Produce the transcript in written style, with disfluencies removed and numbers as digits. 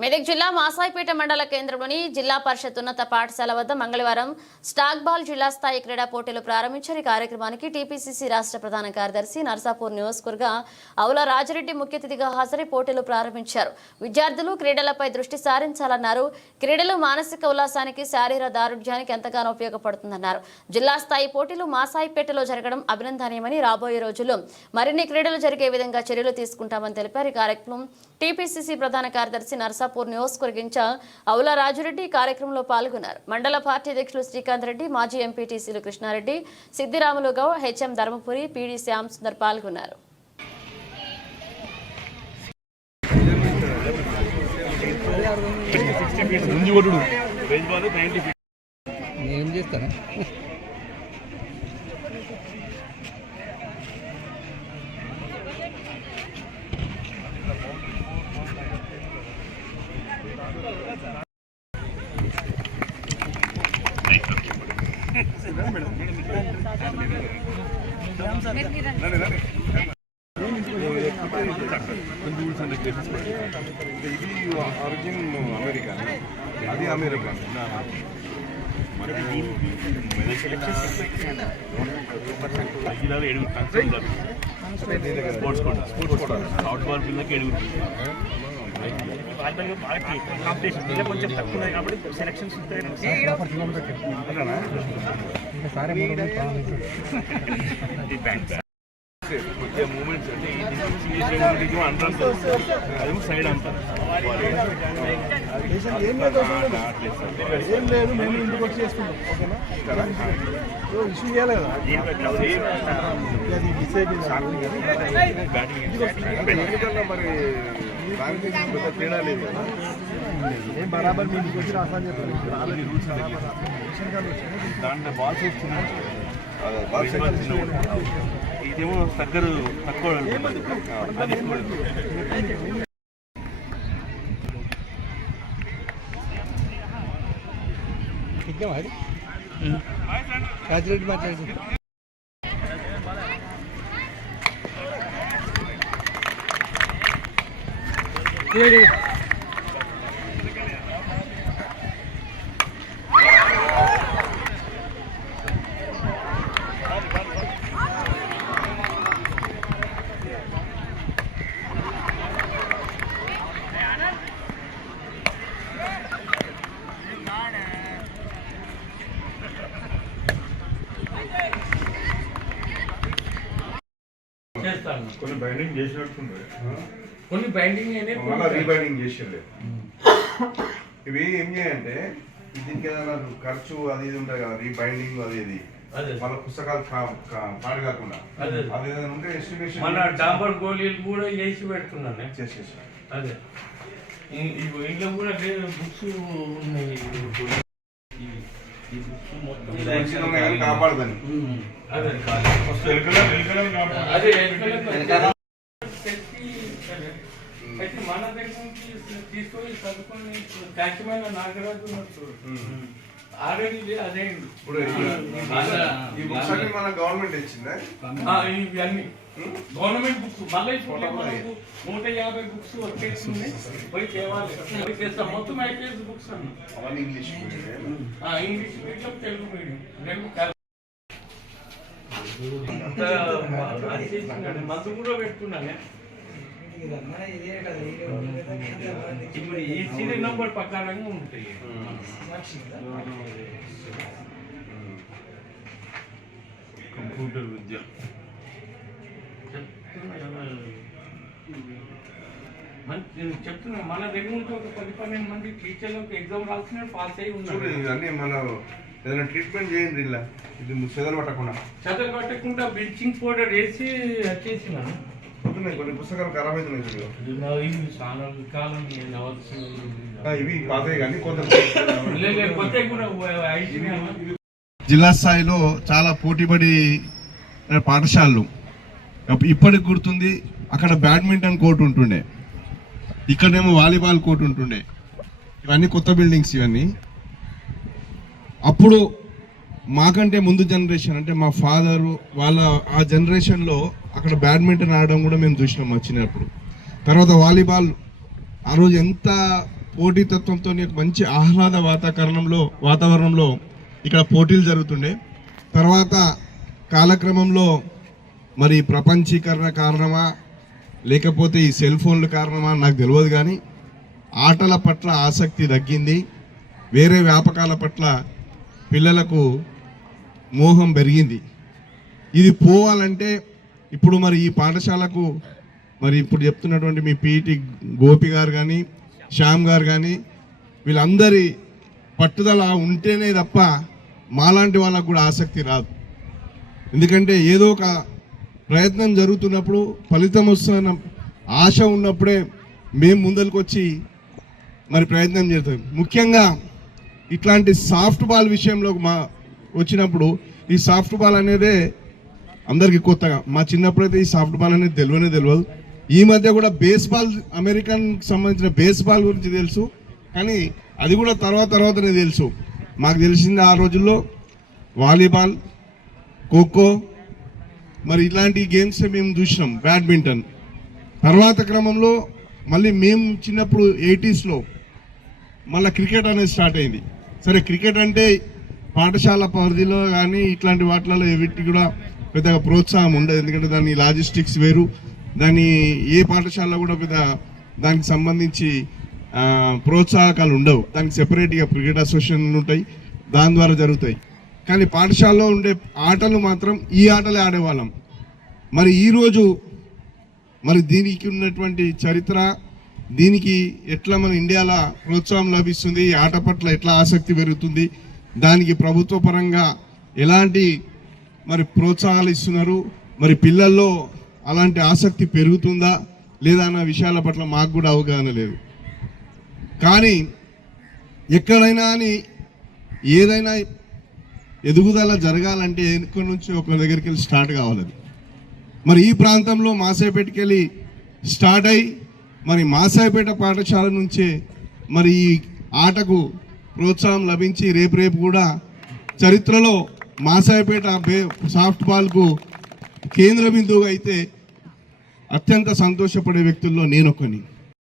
మెదక్ జిల్లా మాసాయిపేట మండల కేంద్రంలోని జిల్లా పరిషత్ ఉన్నత పాఠశాల వద్ద మంగళవారం స్టాక్ బాల్ జిల్లా స్థాయి క్రీడా పోటీలు ప్రారంభించారు. ఈ కార్యక్రమానికి టీపీసీసీ రాష్ట్ర ప్రధాన కార్యదర్శి నర్సాపూర్ నియోజకవర్గ అవుల రాజిరెడ్డి ముఖ్య అతిథిగా హాజరై పోటీలు ప్రారంభించారు. విద్యార్థులు క్రీడలపై దృష్టి సారించాలన్నారు. క్రీడలు మానసిక ఉల్లాసానికి, శారీరక దారుఢ్యానికి ఎంతగానో ఉపయోగపడుతుందన్నారు. జిల్లా స్థాయి పోటీలు మాసాయిపేటలో జరగడం అభినందనీయమని, రాబోయే రోజుల్లో మరిన్ని క్రీడలు జరిగే విధంగా చర్యలు తీసుకుంటామని తెలిపారు. ఈ కార్యక్రమం టీపీసీసీ ప్రధాన కార్యదర్శి నర్సాపూర్ నియోజకవర్గ ఇన్ఛార్జ్ అవుల రాజిరెడ్డి కార్యక్రమంలో పాల్గొన్నారు. మండల పార్టీ అధ్యక్షులు శ్రీకాంత్ రెడ్డి, మాజీ ఎంపీటీసీలు కృష్ణారెడ్డి, సిద్దిరాములు గౌడ్, హెచ్ఎం ధర్మపురి, పీడీ శ్యామ్ సుందర్ పాల్గొన్నారు. ఆరిజిన్ అమెరికా, అది అమెరికా. స్పోర్ట్స్ కూడా అవుట్ బాల్ పిల్లలకి 7 కొంచెం తక్కువ కాబట్టి సెలక్షన్స్ మూమెంట్స్ అంటే అంటారు సైడ్ అంటారు. ఏం లేదు, మేము ఇంటికి వచ్చి చేసుకుంటాం. ఓకేనా, ఇష్యూ చేయలేదు. మరి తేడా లేదు కదా, ఏం బరాబర్ మీ ఇంటికి వచ్చి రాసాని చెప్పారు. దాంట్లో బాల్స్ వస్తున్నాయి, ఇదేమో తక్కువ రాజిరెడ్డి మాట్లాడుతుంది. కొన్ని బైండింగ్ చేసినట్టుండే, కొన్ని బైండింగ్ మళ్ళీ రీబైండింగ్ చేసేది. ఇవి ఏం చేయాలంటే దీనికి ఏదైనా ఖర్చు అది ఇది ఉంటుంది కదా, రీబైండింగ్ అది ఇది, మళ్ళీ పుస్తకాలు పాడు కాకుండా అది ఏదైనా ఉంటే ఎస్టిమేషన్. మన డాంబర్ గోళీలు కూడా వేసి పెడుతున్నాను చేసేసి. అదే ఇంట్లో కూడా బుక్స్ ఉన్నాయి, కాపాడదని. అయితే మన దగ్గర నుంచి తీసుకొని చదువుకొని ఖచ్చితమైన నాగరాజు ఆల్రెడీ అదే ఇప్పుడు ఈ బుక్స్ అన్ని మన గవర్నమెంట్ ఇచ్చిందా? ఇవన్నీ గవర్నమెంట్ బుక్స్. మళ్ళీ 150 బుక్స్ వచ్చేసింది, పోయి తేవాలి, పోయి తెస్తాం. మొత్తం ఐకేఎస్ బుక్స్ అన్ని ఇంగ్లీష్ మీడియం, తెలుగు మీడియం రెండు. మందు కూడా పెట్టుకున్నానే. ఇప్పుడు ఈ సీరియల్ నంబర్ ప్రకారంగా ఉంటాయి. కంప్యూటర్ విద్య చెప్తున్నా. మన దగ్గర నుంచి ఒక 10-12 మంది టీచర్లకు ఎగ్జామ్ రాసిన పాస్ అయి ఉన్నారు. ఇవన్నీ మనం ఏదైనా ట్రీట్మెంట్ చేయండి. ఇలా ఇది చెదలు పట్టకుండా బ్లీచింగ్ పౌడర్ వేసి వచ్చేసినాను. కొన్ని పుస్తకాలు ఖరాబ్ అవుతున్నాయి. ఇవి పాతవి కానీ జిల్లా స్థాయిలో చాలా పోటీపడి పాఠశాలలు. ఇప్పటికి గుర్తుంది, అక్కడ బ్యాడ్మింటన్ కోర్టు ఉంటుండే, ఇక్కడేమో వాలీబాల్ కోర్టు ఉంటుండే. ఇవన్నీ కొత్త బిల్డింగ్స్. ఇవన్నీ అప్పుడు మాకంటే ముందు జనరేషన్ అంటే మా ఫాదరు వాళ్ళ ఆ జనరేషన్లో అక్కడ బ్యాడ్మింటన్ ఆడడం కూడా మేము చూసినాం వచ్చినప్పుడు. తర్వాత వాలీబాల్ ఆ రోజు ఎంత పోటీతత్వంతో మంచి ఆహ్లాద వాతావరణంలో ఇక్కడ పోటీలు జరుగుతుండే. తర్వాత కాలక్రమంలో మరి ప్రపంచీకరణ కారణమా లేకపోతే ఈ సెల్ ఫోన్ల కారణమా నాకు తెలియదు, కానీ ఆటల పట్ల ఆసక్తి తగ్గింది. వేరే వ్యాపకాల పట్ల పిల్లలకు మోహం పెరిగింది. ఇది పోవాలంటే ఇప్పుడు మరి ఈ పాఠశాలకు మరి ఇప్పుడు చెప్తున్నటువంటి మీ పీటీ గోపి గారు కానీ శ్యామ్ గారు కానీ వీళ్ళందరి పట్టుదల ఉంటేనే తప్ప మాలాంటి వాళ్ళకు కూడా ఆసక్తి రాదు. ఎందుకంటే ఏదో ఒక ప్రయత్నం జరుగుతున్నప్పుడు ఫలితం వస్తున్న ఆశ ఉన్నప్పుడే మేము ముందరికి వచ్చి మరి ప్రయత్నం చేస్తాం. ముఖ్యంగా ఇట్లాంటి సాఫ్ట్ బాల్ విషయంలో వచ్చినప్పుడు ఈ సాఫ్ట్ బాల్ అనేదే అందరికీ కొత్తగా. మా చిన్నప్పుడైతే ఈ సాఫ్ట్ బాల్ అనేది తెలియదు. ఈ మధ్య కూడా బేస్బాల్, అమెరికన్కి సంబంధించిన బేస్బాల్ గురించి తెలుసు, కానీ అది కూడా తర్వాతనే తెలుసు. మాకు తెలిసింది ఆ రోజుల్లో వాలీబాల్, ఖోఖో, మరి ఇలాంటి గేమ్స్ మేము చూసినాం. బ్యాడ్మింటన్ తర్వాత క్రమంలో మళ్ళీ మేము చిన్నప్పుడు 80sలో మళ్ళీ క్రికెట్ అనేది స్టార్ట్ అయింది. సరే, క్రికెట్ అంటే పాఠశాల పరిధిలో కానీ ఇట్లాంటి వాటిలలో వీటికి కూడా పెద్దగా ప్రోత్సాహం ఉండదు. ఎందుకంటే దాని లాజిస్టిక్స్ వేరు, దాని ఏ పాఠశాలలో కూడా పెద్ద దానికి సంబంధించి ప్రోత్సాహకాలు ఉండవు. దానికి సెపరేట్గా క్రికెట్ అసోసియేషన్లు ఉంటాయి, దాని ద్వారా జరుగుతాయి. కానీ పాఠశాలలో ఉండే ఆటలు మాత్రం ఈ ఆటలే ఆడేవాళ్ళం. మరి ఈరోజు మరి దీనికి ఉన్నటువంటి చరిత్ర, దీనికి ఎట్లా మన ఇండియాలో ప్రోత్సాహం లభిస్తుంది, ఈ ఆట పట్ల ఎట్లా ఆసక్తి పెరుగుతుంది, దానికి ప్రభుత్వ పరంగా ఎలాంటి మరి ప్రోత్సాహాలు ఇస్తున్నారు, మరి పిల్లల్లో అలాంటి ఆసక్తి పెరుగుతుందా లేదా అన్న విషయాల పట్ల మాకు కూడా అవగాహన లేదు. కానీ ఎక్కడైనా అని ఏదైనా ఎదుగుదల జరగాలంటే ఎక్కడి నుంచి ఒక దగ్గరికి వెళ్ళి స్టార్ట్ కావాలి. మరి ఈ ప్రాంతంలో మాసాయిపేటకి వెళ్ళి స్టార్ట్ అయ్యి మరి మాసాయిపేట పాఠశాల నుంచే మరి ఈ ఆటకు ప్రోత్సాహం లభించి రేపు కూడా చరిత్రలో మాసాయిపేట సాఫ్ట్ బాల్కు కేంద్ర బిందువుగా అయితే అత్యంత సంతోషపడే వ్యక్తుల్లో నేనొకని.